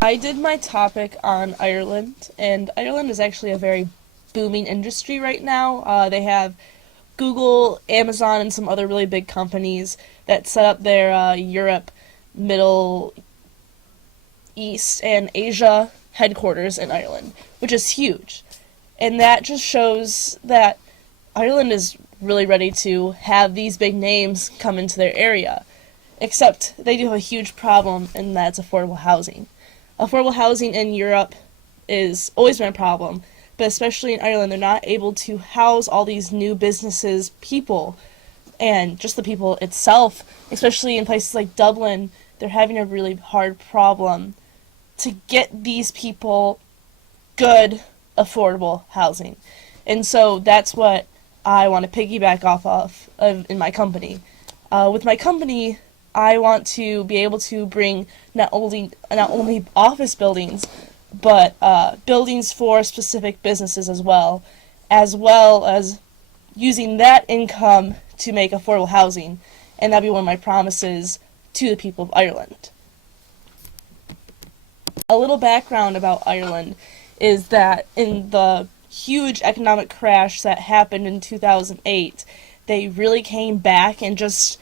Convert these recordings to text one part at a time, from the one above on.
I did my topic on Ireland, and Ireland is actually a very booming industry right now. They have Google, Amazon, and some other really big companies that set up their Europe, Middle East, and Asia headquarters in Ireland, which is huge. And that just shows that Ireland is really ready to have these big names come into their area. Except they do have a huge problem, and that's affordable housing. Affordable housing in Europe is always been a problem, but especially in Ireland, they're not able to house all these new businesses, people, and just the people itself, especially in places like Dublin, they're having a really hard problem to get these people good, affordable housing. And so that's what I want to piggyback off of in my company. With my company, I want to be able to bring not only office buildings, but buildings for specific businesses as well as using that income to make affordable housing, and that'd be one of my promises to the people of Ireland. A little background about Ireland is that in the huge economic crash that happened in 2008, they really came back and just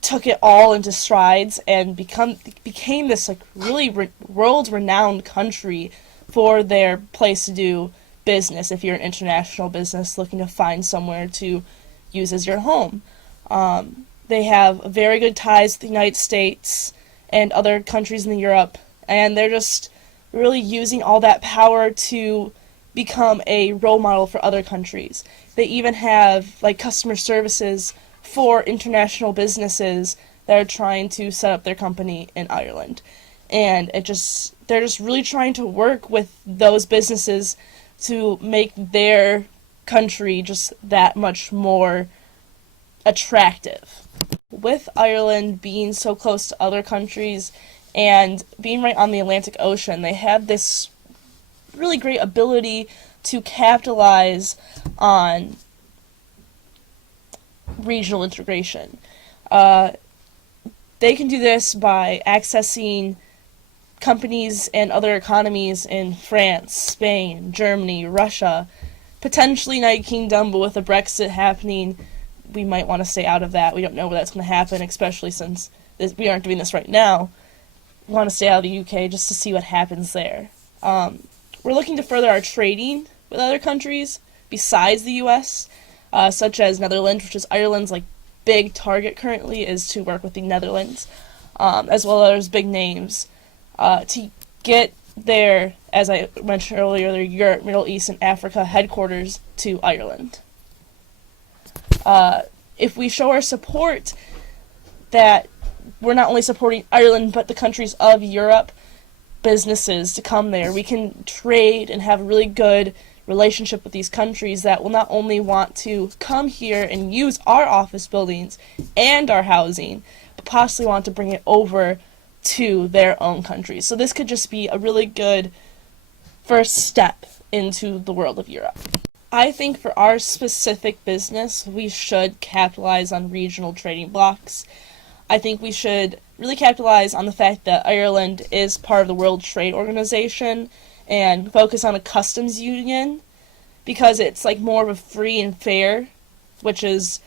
took it all into strides and became this really world-renowned country for their place to do business. If you're an international business looking to find somewhere to use as your home, they have very good ties with the United States and other countries in Europe, and they're just really using all that power to become a role model for other countries. They even have customer services for international businesses that are trying to set up their company in Ireland. And they're just really trying to work with those businesses to make their country just that much more attractive. With Ireland being so close to other countries and being right on the Atlantic Ocean, they have this really great ability to capitalize on regional integration. They can do this by accessing companies and other economies in France, Spain, Germany, Russia, potentially United Kingdom, but with a Brexit happening, we might want to stay out of that. We don't know where that's going to happen, especially since we aren't doing this right now. We want to stay out of the UK just to see what happens there. We're looking to further our trading with other countries besides the US, such as Netherlands, which is Ireland's big target currently, is to work with the Netherlands, as well as big names, to get their, as I mentioned earlier, their Europe, Middle East, and Africa headquarters to Ireland. If we show our support that we're not only supporting Ireland, but the countries of Europe, businesses to come there, we can trade and have a really good relationship with these countries that will not only want to come here and use our office buildings and our housing, but possibly want to bring it over to their own countries. So this could just be a really good first step into the world of Europe. I think for our specific business, we should capitalize on regional trading blocks. I think we should really capitalize on the fact that Ireland is part of the World Trade Organization and focus on a customs union, because it's more of a free and fair, which is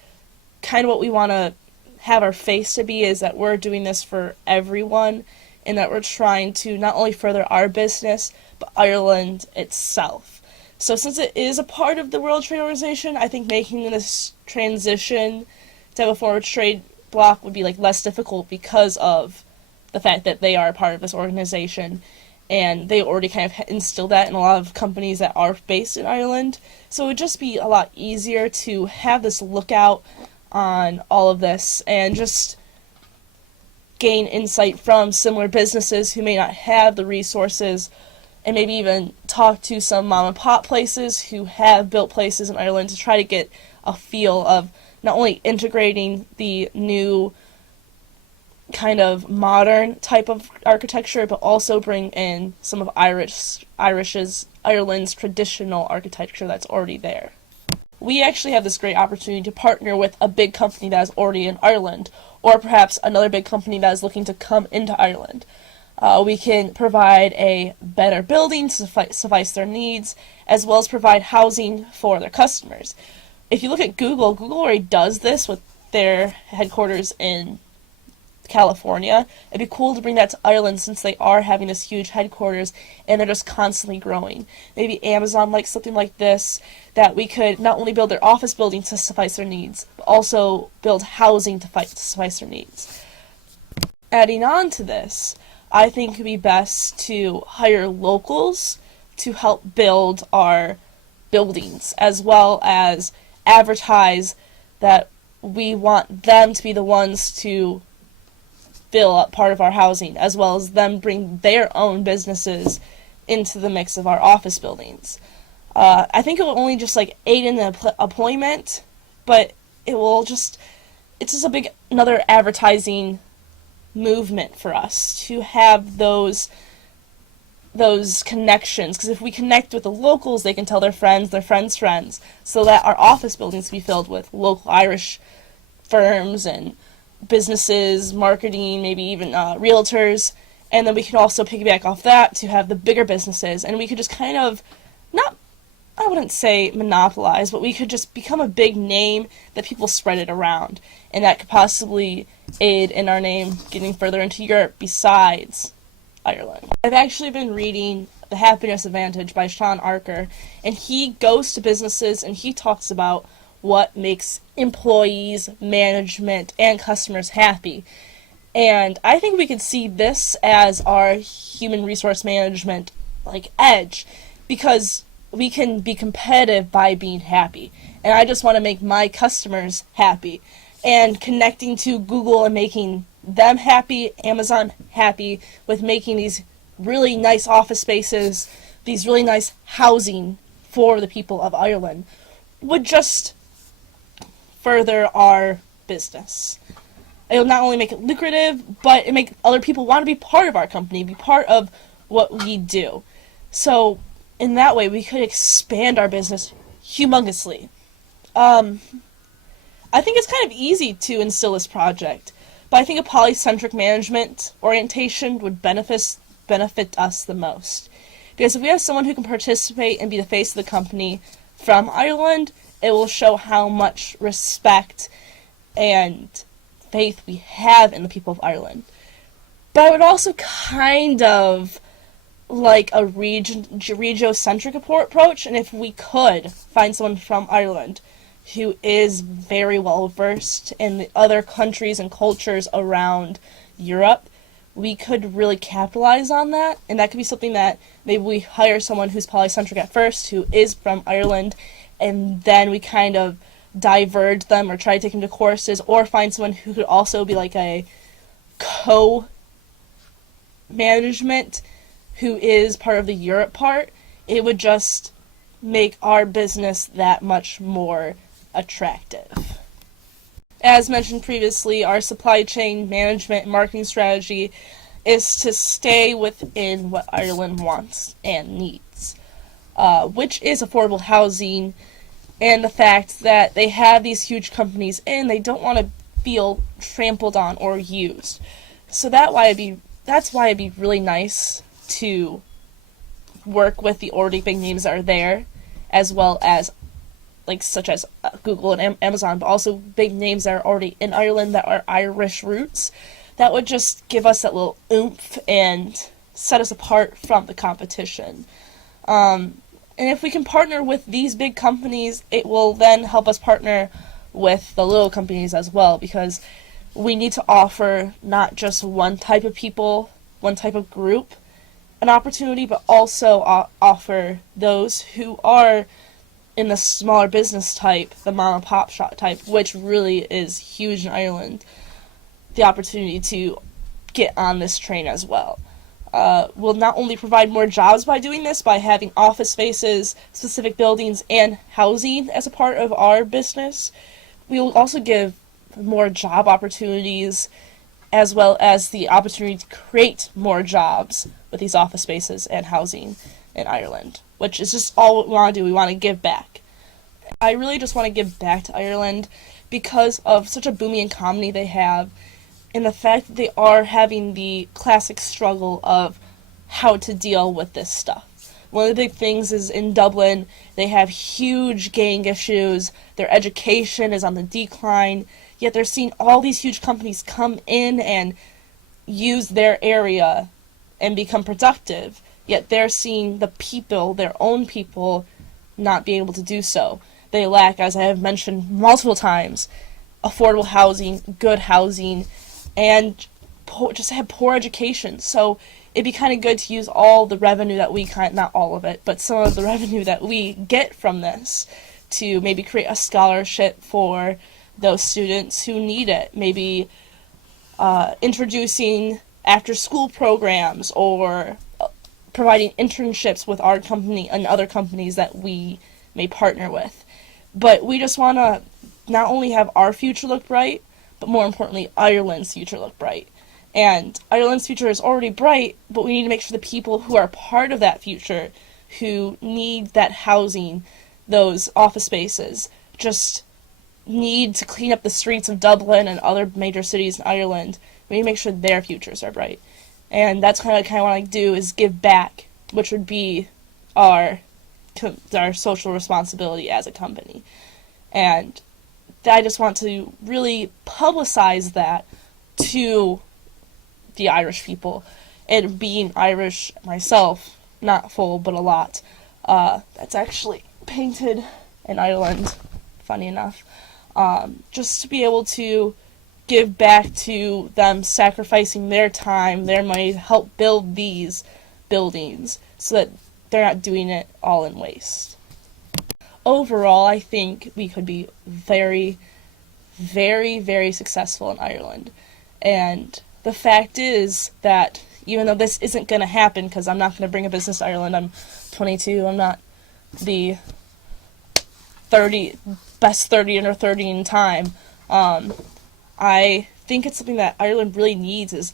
kind of what we want to have our face to be, is that we're doing this for everyone and that we're trying to not only further our business, but Ireland itself. So since it is a part of the World Trade Organization, I think making this transition to have a forward trade block would be less difficult because of the fact that they are a part of this organization, and they already kind of instilled that in a lot of companies that are based in Ireland. So it would just be a lot easier to have this lookout on all of this and just gain insight from similar businesses who may not have the resources, and maybe even talk to some mom and pop places who have built places in Ireland to try to get a feel of not only integrating the new kind of modern type of architecture, but also bring in some of Ireland's traditional architecture that's already there. We actually have this great opportunity to partner with a big company that is already in Ireland, or perhaps another big company that is looking to come into Ireland. We can provide a better building to suffice their needs, as well as provide housing for their customers. If you look at Google, Google already does this with their headquarters in California. It'd be cool to bring that to Ireland since they are having this huge headquarters and they're just constantly growing. Maybe Amazon likes something like this, that we could not only build their office building to suffice their needs, but also build housing to suffice their needs. Adding on to this, I think it would be best to hire locals to help build our buildings, as well as advertise that we want them to be the ones to fill up part of our housing, as well as them bring their own businesses into the mix of our office buildings. I think it will only just aid in the employment, but it's just another advertising movement for us to have those connections, because if we connect with the locals, they can tell their friends' friends, so that our office buildings can be filled with local Irish firms and businesses, marketing, maybe even realtors, and then we can also piggyback off that to have the bigger businesses, and we could just kind of, I wouldn't say monopolize, but we could just become a big name that people spread it around, and that could possibly aid in our name getting further into Europe besides Ireland. I've actually been reading The Happiness Advantage by Sean Archer, and he goes to businesses and he talks about what makes employees, management, and customers happy. And I think we could see this as our human resource management edge, because we can be competitive by being happy. And I just want to make my customers happy. And connecting to Google and making them happy, Amazon happy, with making these really nice office spaces, these really nice housing for the people of Ireland, would just further our business. It'll not only make it lucrative, but it make other people want to be part of our company, be part of what we do. So in that way, we could expand our business humongously. I think it's kind of easy to instill this project, but I think a polycentric management orientation would benefit us the most. Because if we have someone who can participate and be the face of the company from Ireland, it will show how much respect and faith we have in the people of Ireland. But I would also kind of like a regiocentric approach, and if we could find someone from Ireland who is very well versed in the other countries and cultures around Europe, we could really capitalize on that, and that could be something that maybe we hire someone who's polycentric at first, who is from Ireland, and then we kind of diverge them or try to take them to courses, or find someone who could also be like a co-management who is part of the Europe part. It would just make our business that much more attractive. As mentioned previously, our supply chain management and marketing strategy is to stay within what Ireland wants and needs, which is affordable housing, and the fact that they have these huge companies and they don't want to feel trampled on or used. So that's why it'd be really nice to work with the already big names that are there, as well as such as Google and Amazon, but also big names that are already in Ireland that are Irish roots. That would just give us that little oomph and set us apart from the competition. And if we can partner with these big companies, it will then help us partner with the little companies as well, because we need to offer not just one type of people, one type of group an opportunity, but also offer those who are in the smaller business type, the mom and pop shop type, which really is huge in Ireland, the opportunity to get on this train as well. We'll not only provide more jobs by doing this, by having office spaces, specific buildings, and housing as a part of our business, we will also give more job opportunities, as well as the opportunity to create more jobs with these office spaces and housing in Ireland, which is just all we want to do. We want to give back. I really just want to give back to Ireland because of such a booming economy they have, and the fact that they are having the classic struggle of how to deal with this stuff. One of the big things is in Dublin, they have huge gang issues, their education is on the decline, yet they're seeing all these huge companies come in and use their area and become productive, yet they're seeing the people, their own people, not be able to do so. They lack, as I have mentioned multiple times, affordable housing, good housing, and just have poor education. So it'd be kind of good to use all the revenue that we not all of it, but some of the revenue that we get from this to maybe create a scholarship for those students who need it. Maybe introducing after-school programs or providing internships with our company and other companies that we may partner with. But we just want to not only have our future look bright, but more importantly, Ireland's future look bright. And Ireland's future is already bright, but we need to make sure the people who are part of that future, who need that housing, those office spaces, just need to clean up the streets of Dublin and other major cities in Ireland. We need to make sure their futures are bright. And that's kind of what I do, is give back, which would be our social responsibility as a company. And I just want to really publicize that to the Irish people. And being Irish myself, not full, but a lot, that's actually painted in Ireland, funny enough, just to be able to give back to them sacrificing their time, their money to help build these buildings so that they're not doing it all in waste. Overall, I think we could be very, very, very successful in Ireland. And the fact is that even though this isn't going to happen, because I'm not going to bring a business to Ireland, I'm 22, I'm not the best 30 under 30 in time, I think it's something that Ireland really needs, is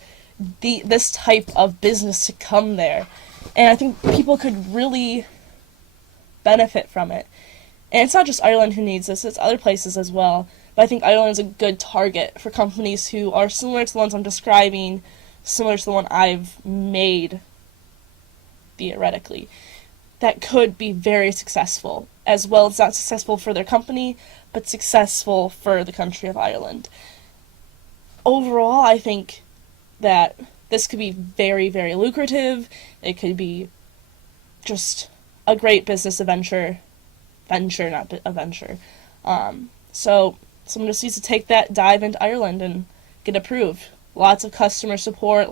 this type of business to come there. And I think people could really benefit from it. And it's not just Ireland who needs this, it's other places as well. But I think Ireland is a good target for companies who are similar to the ones I'm describing, similar to the one I've made, theoretically, that could be very successful, as well as not successful for their company, but successful for the country of Ireland. Overall, I think that this could be very, very lucrative. It could be just a great business venture, not a venture. So someone just needs to take that dive into Ireland and get approved. Lots of customer support.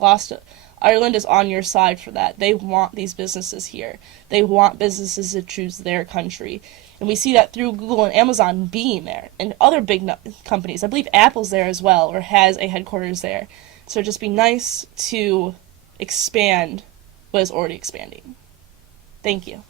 Ireland is on your side for that. They want these businesses here. They want businesses to choose their country. And we see that through Google and Amazon being there, and other big companies. I believe Apple's there as well, or has a headquarters there. So it'd just be nice to expand what is already expanding. Thank you.